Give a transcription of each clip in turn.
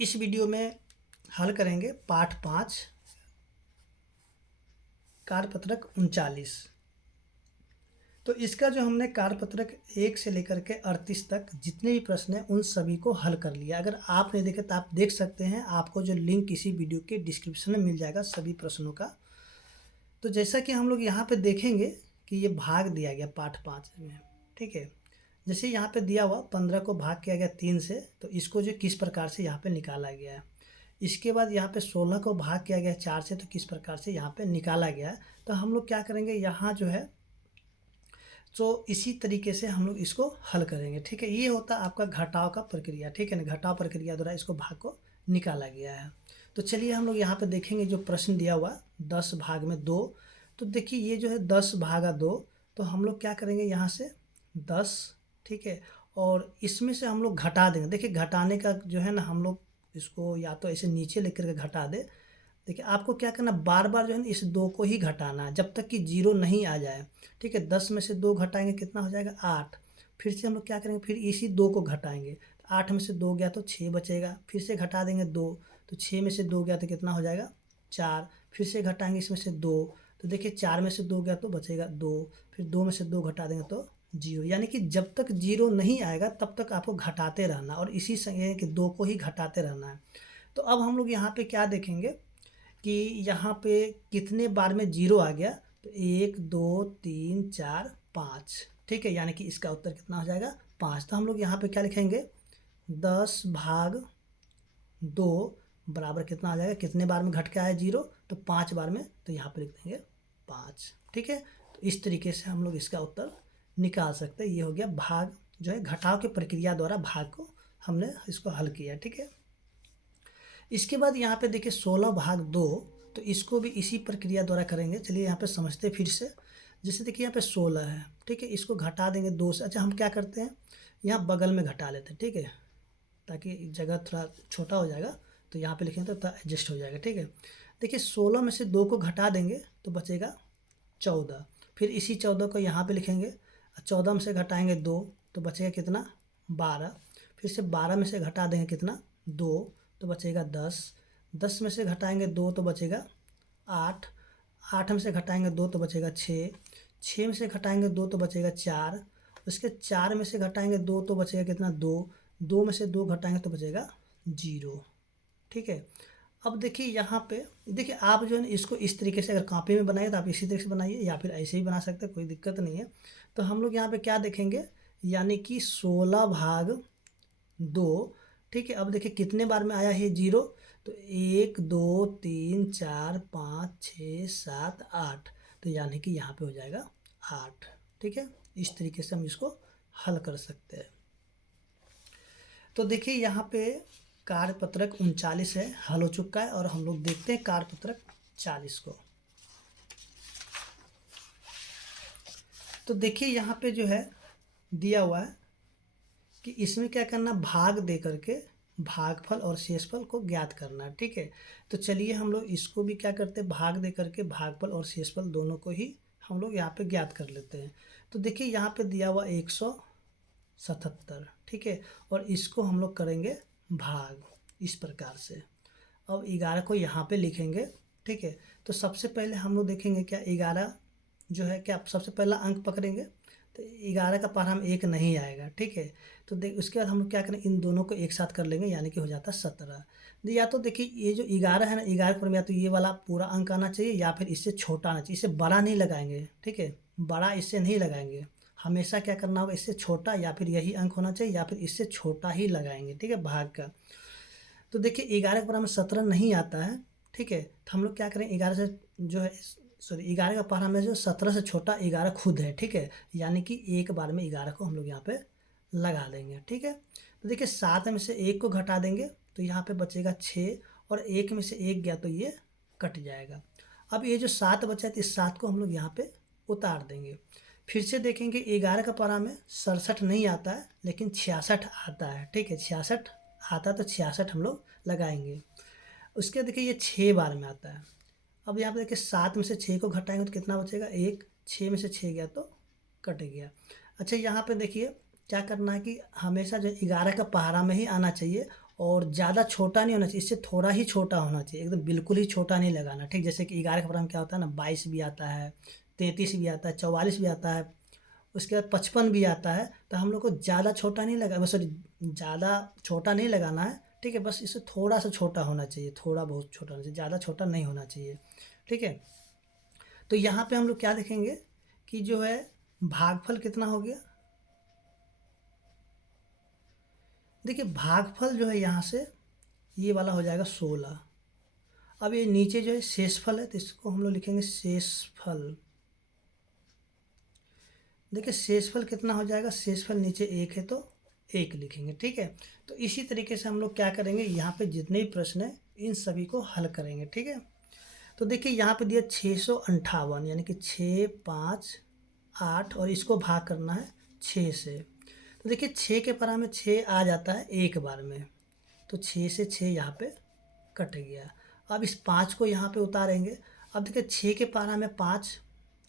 इस वीडियो में हल करेंगे पाठ 5 कार्यपत्रक 39। तो इसका जो हमने कार्यपत्रक 1 से लेकर के 38 तक जितने भी प्रश्न हैं उन सभी को हल कर लिया। अगर आप नहीं देखे तो आप देख सकते हैं, आपको जो लिंक इसी वीडियो के डिस्क्रिप्शन में मिल जाएगा सभी प्रश्नों का। तो जैसा कि हम लोग यहाँ पे देखेंगे कि ये भाग दिया गया पाठ 5 में, ठीक है। जैसे यहाँ पे दिया हुआ 15 को भाग किया गया 3 से, तो इसको जो किस प्रकार से यहाँ पे निकाला गया है। इसके बाद यहाँ पे 16 को भाग किया गया 4 से, तो किस प्रकार से यहाँ पे निकाला गया है। तो हम लोग क्या करेंगे यहाँ जो है, तो इसी तरीके से हम लोग इसको हल करेंगे, ठीक है। ये होता है आपका घटाव का प्रक्रिया, ठीक है ना। घटाव प्रक्रिया द्वारा इसको भाग को निकाला गया है। तो चलिए हम लोग यहाँ पे देखेंगे जो प्रश्न दिया हुआ 10 भाग में 2। तो देखिए ये जो है 10 भागा 2, तो हम लोग क्या करेंगे यहाँ से 10, ठीक है। और इसमें से हम लोग घटा देंगे। देखिए घटाने का जो है ना, हम लोग इसको या तो ऐसे नीचे लेकर के घटा दे। देखिए आपको क्या करना, बार बार जो है ना इस 2 को ही घटाना है जब तक कि 0 नहीं आ जाए, ठीक है। 10 में से 2 घटाएंगे कितना हो जाएगा 8। फिर से हम लोग क्या करेंगे, फिर इसी 2 को घटाएंगे। 8 में से 2 गया तो 6 बचेगा। फिर से घटा देंगे 2, तो 6 में से 2 गया तो कितना हो जाएगा 4। फिर से घटाएंगे इसमें से 2, तो देखिए 4 में से 2 गया तो बचेगा 2। फिर 2 में से 2 घटा देंगे तो 0। यानी कि जब तक 0 नहीं आएगा तब तक आपको घटाते रहना, और इसी संख्या कि 2 को ही घटाते रहना है। तो अब हम लोग यहाँ पे क्या देखेंगे कि यहाँ पे कितने बार में 0 आ गया। तो 1 2 3 4 5, ठीक है। यानी कि इसका उत्तर कितना हो जाएगा 5। तो हम लोग यहाँ पे क्या लिखेंगे 10 भाग 2 बराबर कितना आ जाएगा, कितने बार में घट के आया 0, तो 5 बार में। तो यहाँ पे लिख देंगे 5, ठीक है। तो इस तरीके से हम लोग इसका उत्तर निकाल सकते हैं। ये हो गया भाग जो है घटाव की प्रक्रिया द्वारा भाग को हमने इसको हल किया, ठीक है। इसके बाद यहाँ पे देखिए 16 भाग 2, तो इसको भी इसी प्रक्रिया द्वारा करेंगे। चलिए यहाँ पे समझते फिर से। जैसे देखिए यहाँ पे 16 है, ठीक है। इसको घटा देंगे 2 से। अच्छा हम क्या करते हैं, यहाँ बगल में घटा लेते हैं, ठीक है, ताकि जगह थोड़ा छोटा हो जाएगा। तो यहाँ पे लिखेंगे तो एडजस्ट हो जाएगा, ठीक है। देखिए 16 में से 2 को घटा देंगे तो बचेगा 14। फिर इसी 14 को यहाँ पे लिखेंगे। 14 में से घटाएंगे 2 तो बचेगा कितना 12। फिर से 12 में से घटा देंगे कितना 2, तो बचेगा 10। 10 में से घटाएंगे 2 तो बचेगा 8। 8 में से घटाएंगे 2 तो बचेगा 6। 6 में से घटाएंगे 2 तो बचेगा 4। उसके 4 में से घटाएंगे 2 तो बचेगा कितना 2। 2 में से 2 घटाएंगे तो बचेगा 0, ठीक है। अब देखिए यहाँ पे देखिए आप जो है ना इसको इस तरीके से अगर कॉपी में बनाइए तो आप इसी तरीके से बनाइए, या फिर ऐसे ही बना सकते हैं, कोई दिक्कत नहीं है। तो हम लोग यहाँ पे क्या देखेंगे, यानी कि 16 भाग 2, ठीक है। अब देखिए कितने बार में आया है 0, तो 1 2 3 4 5 6 7 8, तो यानी कि यहाँ पे हो जाएगा 8, ठीक है। इस तरीके से हम इसको हल कर सकते हैं। तो देखिए यहाँ पे कार्यपत्रक 39 है, हल हो चुका है। और हम लोग देखते हैं कार्यपत्रक 40 को। तो देखिए यहाँ पे जो है दिया हुआ है कि इसमें क्या करना, भाग दे करके भागफल और शेषफल को ज्ञात करना है, ठीक है। तो चलिए हम लोग इसको भी क्या करते हैं, भाग दे करके भागफल और शेषफल दोनों को ही हम लोग यहाँ पे ज्ञात कर लेते हैं। तो देखिए यहाँ पे दिया हुआ 177, ठीक है। और इसको हम लोग करेंगे भाग इस प्रकार से। अब 11 को यहाँ पे लिखेंगे, ठीक है। तो सबसे पहले हम लोग देखेंगे क्या 11 जो है क्या सबसे पहला अंक पकड़ेंगे, तो 11 का पारा हम 1 नहीं आएगा, ठीक है। तो देख उसके बाद हम लोग क्या करें, इन दोनों को एक साथ कर लेंगे, यानी कि हो जाता 17। या तो देखिए ये जो 11 है ना, 11 पर या तो ये वाला पूरा अंक आना चाहिए या फिर इससे छोटा आना चाहिए। इससे बड़ा नहीं लगाएंगे, ठीक है, बड़ा इससे नहीं लगाएंगे। हमेशा क्या करना होगा, इससे छोटा या फिर यही अंक होना चाहिए या फिर इससे छोटा ही लगाएंगे, ठीक है, भाग का। तो देखिए 11 के बराबर 17 नहीं आता है, ठीक है। तो हम लोग क्या करें, 11 से जो है सॉरी 11 का पारा में जो 17 से छोटा 11 खुद है, ठीक है। यानी कि एक बार में 11 को हम लोग यहाँ पे लगा देंगे, ठीक है। तो देखिए 7 में से 1 को घटा देंगे तो यहाँ पे बचेगा 6, और 1 में से 1 गया तो ये कट जाएगा। अब ये जो 7 बचा है तो इस 7 को हम लोग यहाँ पे उतार देंगे। फिर से देखेंगे 11 का पारा में 67 नहीं आता है लेकिन 66 आता है, ठीक है। 66 आता तो 66 हम लोग लगाएंगे। उसके देखिए ये 6 बार में आता है। अब यहाँ पे देखिए 7 में से 6 को घटाएंगे तो कितना बचेगा 1। 6 में से 6 गया तो कट गया। अच्छा यहाँ पे देखिए क्या करना है कि हमेशा जो 11 का पहाड़ा में ही आना चाहिए और ज़्यादा छोटा नहीं होना चाहिए, इससे थोड़ा ही छोटा होना चाहिए, एकदम बिल्कुल ही छोटा नहीं लगाना, ठीक। जैसे कि 11 का पहाड़ा में क्या होता है ना, 22 भी आता है, 33 भी आता है, 44 भी आता है, उसके बाद 55 भी आता है। तो हम लोग को ज़्यादा छोटा नहीं लगा, सॉरी, ज़्यादा छोटा नहीं लगाना है, ठीक है। बस इससे थोड़ा सा छोटा होना चाहिए, थोड़ा बहुत छोटा होना चाहिए, ज़्यादा छोटा नहीं होना चाहिए, ठीक है। तो यहाँ पे हम लोग क्या देखेंगे कि जो है भागफल कितना हो गया। देखिए भागफल जो है यहाँ से ये वाला हो जाएगा 16। अब ये नीचे जो है शेषफल है, तो इसको हम लोग लिखेंगे शेषफल। देखिए शेषफल कितना हो जाएगा, शेषफल नीचे 1 है तो 1 लिखेंगे, ठीक है। तो इसी तरीके से हम लोग क्या करेंगे, यहाँ पे जितने भी प्रश्न है इन सभी को हल करेंगे, ठीक है। तो देखिए यहाँ पे दिया 658, यानी कि 6, 5, 8 और इसको भाग करना है 6 से। तो देखिए 6 के परा में 6 आ जाता है एक बार में, तो 6 से 6 यहाँ पे कट गया। अब इस 5 को यहाँ पे उतारेंगे। अब देखिए 6 के पारा में 5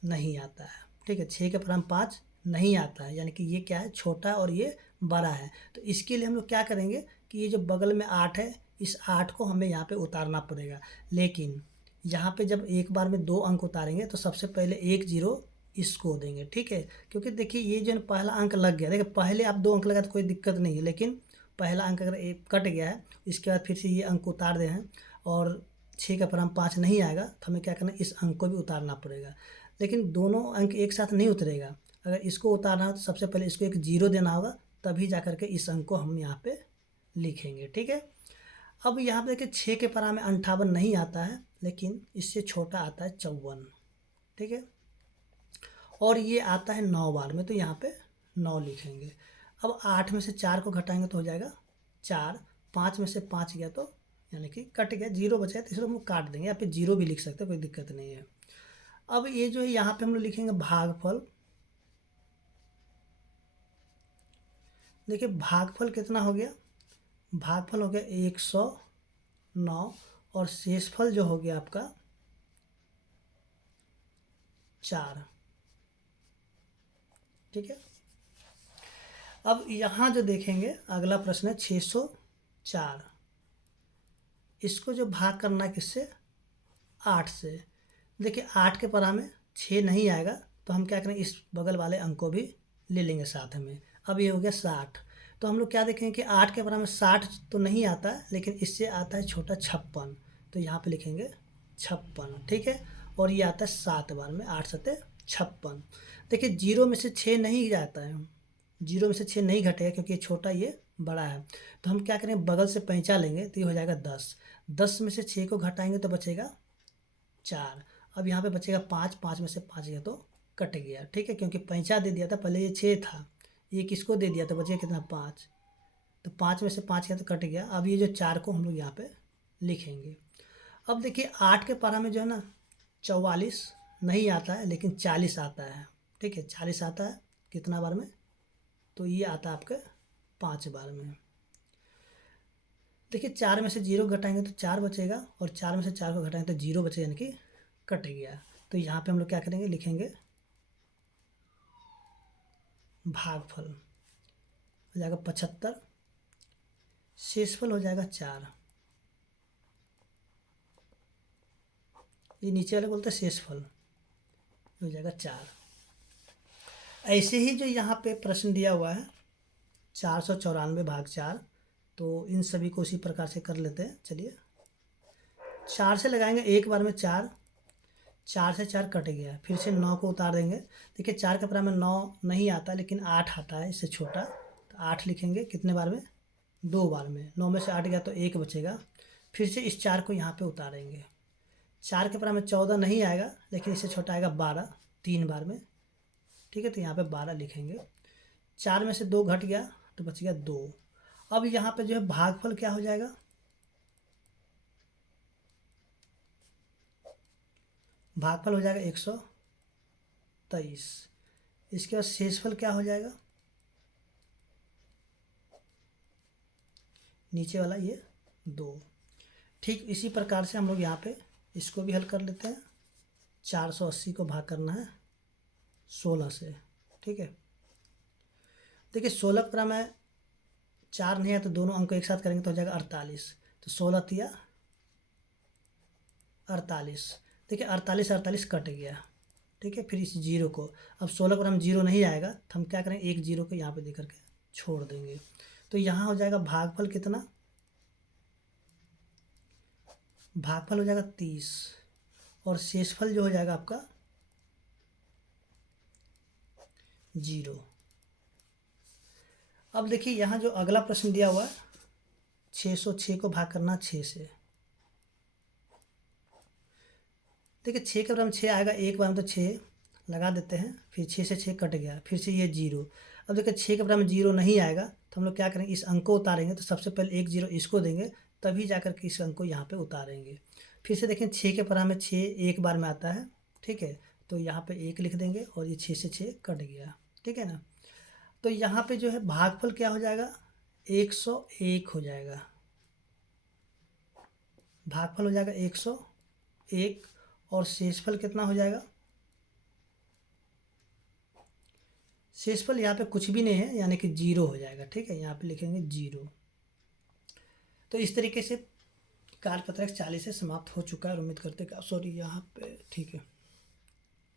नहीं आता है, ठीक है। 6 के पारा में 5 नहीं आता है, यानी कि ये क्या है, छोटा और ये बड़ा है। तो इसके लिए हम लोग क्या करेंगे कि ये जो बगल में 8 है, इस 8 को हमें यहाँ पे उतारना पड़ेगा। लेकिन यहाँ पे जब एक बार में 2 अंक उतारेंगे तो सबसे पहले 1 0 इसको देंगे, ठीक है। क्योंकि देखिए ये जो पहला अंक लग गया, देखिए पहले आप 2 अंक लगा तो कोई दिक्कत नहीं है, लेकिन पहला अंक अगर एक कट गया है, इसके बाद फिर से ये अंक उतार दे हैं और 6 का परिणाम 5 नहीं आएगा, तो हमें क्या करना है, इस अंक को भी उतारना पड़ेगा। लेकिन दोनों अंक एक साथ नहीं उतरेगा, अगर इसको उतारना हो तो सबसे पहले इसको एक 0 देना होगा, तभी जा करके इस अंक को हम यहाँ पे लिखेंगे, ठीक है। अब यहाँ पे देखिए 6 के परा में 58 नहीं आता है, लेकिन इससे छोटा आता है 54, ठीक है। और ये आता है 9 बार में, तो यहाँ पे 9 लिखेंगे। अब 8 में से 4 को घटाएंगे तो हो जाएगा 4, 5 में से 5 गया तो यानी कि कट गया, 0 बचा, तो इसको हम काट देंगे, या फिर 0 भी लिख सकते हैं, कोई दिक्कत नहीं है। अब ये जो है यहाँ पे हम लोग लिखेंगे भागफल। देखिए भागफल कितना हो गया, भागफल हो गया 109 और शेषफल जो हो गया आपका 4, ठीक है। अब यहाँ जो देखेंगे अगला प्रश्न है 604, इसको जो भाग करना है किससे, 8 से। देखिए 8 के परा में 6 नहीं आएगा, तो हम क्या करें, इस बगल वाले अंक को भी ले लेंगे साथ में। अब ये हो गया 60, तो हम लोग क्या देखेंगे कि 8 के परा में 60 तो नहीं आता है, लेकिन इससे आता है छोटा 56, तो यहाँ पे लिखेंगे 56, ठीक है। और ये आता है 7 बार में, 8 सते 56। देखिए 0 में से 6 नहीं जाता है, 0 में से 6 नहीं घटेगा क्योंकि ये छोटा ये बड़ा है। तो हम क्या करेंगे, बगल से पैंचा लेंगे, तो ये हो जाएगा 10। 10 में से 6 को घटाएंगे तो बचेगा 4। अब यहाँ पे बचेगा 5, 5 में से 5 गया तो कट गया, ठीक है। क्योंकि पैंचा दे दिया था, पहले ये 6 था, ये किसको दे दिया तो बचेगा कितना, 5। तो 5 में से 5 गया तो कट गया। अब ये जो 4 को हम लोग यहाँ पे लिखेंगे। अब देखिए 8 के पारा में जो है ना 44 नहीं आता है, लेकिन 40 आता है, ठीक है। 40 आता है कितना बार में, तो ये आता है आपके 5 बार में। देखिए 4 में से 0 घटाएंगे तो 4 बचेगा, और 4 में से 4 को घटाएंगे तो 0 बचेगा, यानी कि कट गया। तो यहाँ पे हम लोग क्या करेंगे, लिखेंगे भागफल हो जाएगा 75, शेषफल हो जाएगा 4, ये नीचे वाले बोलते हैं शेषफल, हो जाएगा 4। ऐसे ही जो यहाँ पे प्रश्न दिया हुआ है 494 भाग 4, तो इन सभी को उसी प्रकार से कर लेते हैं। चलिए 4 से लगाएंगे एक बार में 4, 4 से 4 कट गया, फिर से 9 को उतार देंगे। देखिए 4 के परा में 9 नहीं आता, लेकिन 8 आता है, इससे छोटा, तो 8 लिखेंगे कितने बार में, 2 बार में। 9 में से 8 गया तो 1 बचेगा, फिर से इस 4 को यहाँ पे उतारेंगे। 4 के परा में 14 नहीं आएगा, लेकिन इससे छोटा आएगा 12, 3 बार में, ठीक है। तो यहाँ पे 12 लिखेंगे। 4 में से 2 घट गया तो बच गया 2। अब यहाँ पे जो है भागफल क्या हो जाएगा, भागफल हो जाएगा 123। इसके बाद शेषफल क्या हो जाएगा, नीचे वाला ये 2। ठीक इसी प्रकार से हम लोग यहाँ पे इसको भी हल कर लेते हैं। 480 को भाग करना है 16 से, ठीक है। देखिए 16 पर में 4 नहीं है तो दोनों अंक को एक साथ करेंगे तो हो जाएगा 48। तो 16 तिया 48। देखिए 48 48 कट गया, ठीक है। फिर इस जीरो को, अब 16 पर हम जीरो नहीं आएगा तो हम क्या करेंगे, एक जीरो को यहाँ पे दे करके छोड़ देंगे। तो यहाँ हो जाएगा भागफल कितना, भागफल हो जाएगा 30 और शेषफल जो हो जाएगा आपका 0। अब देखिए यहाँ जो अगला प्रश्न दिया हुआ है 606 को भाग करना 6 से। देखिए 6 के बराबर 6 आएगा, एक बार में तो 6 लगा देते हैं, फिर 6 से 6 कट गया, फिर से ये जीरो। अब देखिए 6 के बराबर में जीरो नहीं आएगा तो हम लोग क्या करेंगे, इस अंक को उतारेंगे। तो सबसे पहले एक जीरो इसको देंगे, तभी जाकर के इस अंक को यहाँ पे उतारेंगे। फिर से देखें 6 के बराबर में 6 एक बार में आता है, ठीक है। तो यहाँ पे एक लिख देंगे और ये 6 से 6 कट गया, ठीक है ना। तो यहाँ पे जो है भागफल क्या हो जाएगा, 101 हो जाएगा। भागफल हो जाएगा 101 और शेषफल कितना हो जाएगा, शेषफल यहाँ पे कुछ भी नहीं है यानी कि 0 हो जाएगा, ठीक है। यहाँ पे लिखेंगे 0। तो इस तरीके से कार्यपत्रक 40 से समाप्त हो चुका है और उम्मीद करते हैं, सॉरी यहाँ पे ठीक है।